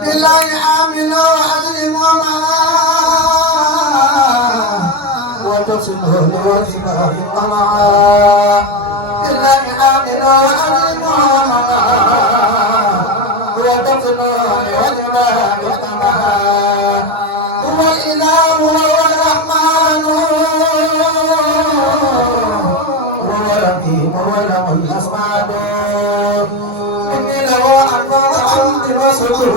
بالله آمنوا وأسلموا معاه وتصلوا لوجهه معاه بالله آمنوا وأسلموا معاه وتصلوا لوجهه معاه هو الإله هو الرحمن هو الرحيم هو له الأسماء إني له أكبر حمد وسرور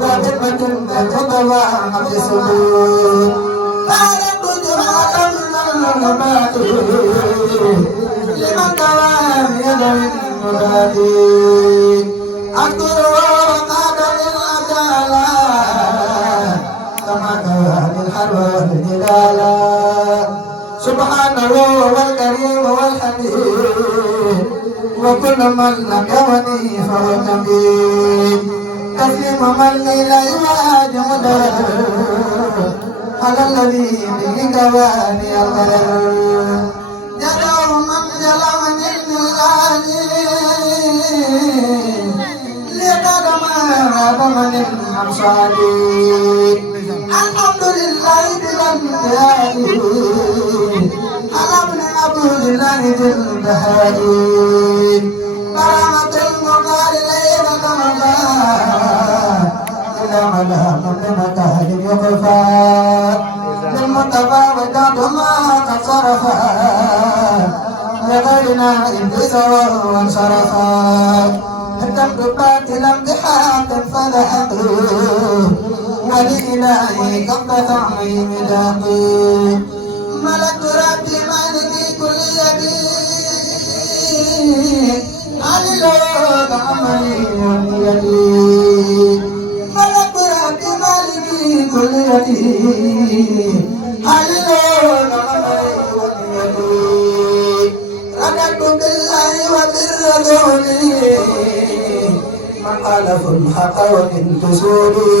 لا خدمة تقضى عبد السرور فارق جمعة الظلمات لمن دوام يدوي المنادي أذكر وقادر الأجالا كما كان الحلوى الجلالا سبحانه والكريم والحميد وكل من لم يوني فهو جميل تسليم من لا يواجه مدر على الذي به كواني القدر يدعو من جلمني الغالي لقدم من الأمصالي الحمد لله بالانتهاء على ابن عبد الله البهائي كرامة المختار ليل رمضان إلى على من مكان يقفى للمتبى وجد ما قد صرفا لغيرنا إبليس وانصرفا الدمد باطلا بحق فذهب ولإلهي قبل تعظيم ذاقي ملك ربي مالكي كل يدي علي لوك عملي ونيتي ملك ربي مالكي كل يدي علي لوك عملي ونيتي ركبت بالله وبالرسول من خالف الحق ومن تسولي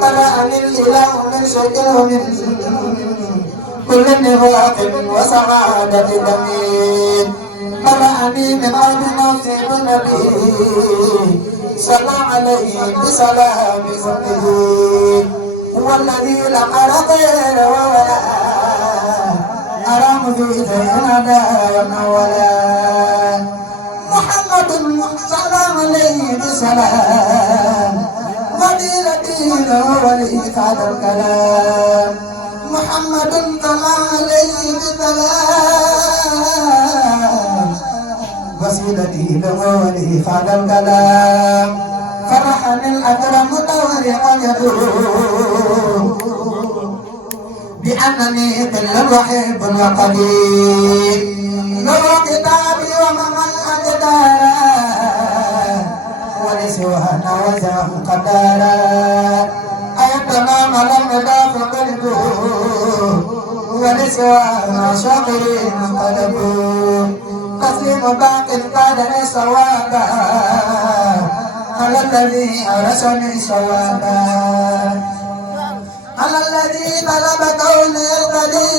فرأني الإله من شكر ومن كل نفاق وسعادة دمين فرأني من عين نفسي النبي صلى عليه بسلام صدقه هو الذي لم أر خير ولا أرام في زيننا ولا محمد سلام عليه بسلام فضيلتي له ولي هذا الكلام محمد سلام عليه بسلام وسيلتي له ولي هذا الكلام فرحني الأكرم طارقا يدور بأنني كل وحيد وقدير نور كتابي ومن أقدارا ولسوانا وزام قدارا أيتنا ملم داف قلبه ولسوانا شاقرين قلبه تسليم باقي القدر سوادا على الذي أرسني سوادا على الذي طلب كوني القدير